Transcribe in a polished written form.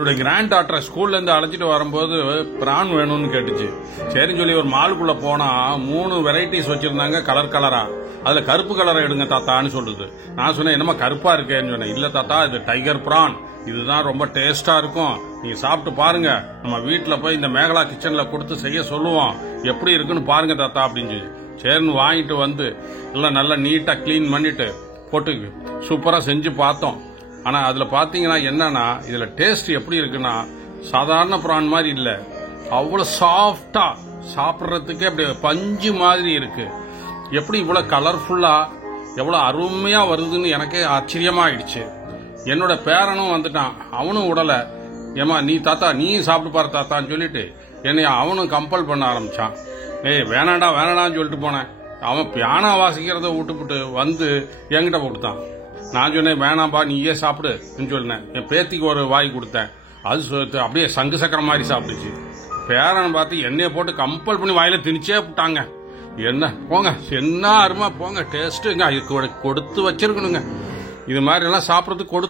என்னோட கிராண்ட் டாக்டரை ஸ்கூல்ல இருந்து அழைச்சிட்டு வரும்போது பிரான் வேணும்னு கேட்டுச்சு. சரின்னு சொல்லி ஒரு மாலுக்குள்ள போனா 3 வெரைட்டிஸ் வச்சிருந்தாங்க கலர் கலரா. அதுல கருப்பு கலரை எடுங்க தாத்தான்னு சொல்லுது. நான் சொன்னேன் என்னமா கருப்பா இருக்கேன்னு சொன்னேன். இல்ல தாத்தா இது டைகர் பிரான், இதுதான் ரொம்ப டேஸ்டா இருக்கும், நீங்க சாப்பிட்டு பாருங்க, நம்ம வீட்டுல போய் இந்த மேகலா கிச்சன்ல கொடுத்து செய்ய சொல்லுவோம், எப்படி இருக்குன்னு பாருங்க தாத்தா அப்படின்னு. சரின்னு வாங்கிட்டு வந்து எல்லாம் நல்லா நீட்டா கிளீன் பண்ணிட்டு போட்டு சூப்பரா செஞ்சு பார்த்தோம். ஆனா அதுல பாத்தீங்கன்னா என்னன்னா இதுல டேஸ்ட் எப்படி இருக்குன்னா சாதாரண பிரான் மாதிரி இல்ல, அவ்வளவு சாஃப்டா சாப்பிட்றதுக்கே அப்படி பஞ்சு மாதிரி இருக்கு. எப்படி இவ்வளவு கலர்ஃபுல்லா எவ்வளவு அருமையா வருதுன்னு எனக்கே ஆச்சரியமா ஆயிடுச்சு. என்னோட பேரனும் வந்துட்டான், அவனும் உடல, ஏமா நீ தாத்தா நீயும் சாப்பிட்டு பாரு தாத்தான்னு சொல்லிட்டு என்னை அவனும் கம்பல் பண்ண ஆரம்பிச்சான். ஏய் வேணாண்டா வேணாடான்னு சொல்லிட்டு போனேன். அவன் பியானோ வாசிக்கிறத விட்டுப்புட்டு வந்து என்கிட்ட கொடுத்தான். நான் சொன்னேன் வேணாம்பா நீயே சாப்பிடுன்னு சொன்னேன். என் பேத்திக்கு ஒரு வாய் கொடுத்தேன், அது அப்படியே சங்கு சக்கரம் மாதிரி சாப்பிடுச்சு. பேரன் பார்த்து எண்ணெயை போட்டு கம்பல் பண்ணி வாயில திணிச்சே விட்டாங்க. என்ன போங்க என்ன அருமா போங்க, டேஸ்ட்டுங்க, கொடுத்து வச்சிருக்கணுங்க, இது மாதிரி எல்லாம் சாப்பிடறதுக்கு கொடுத்து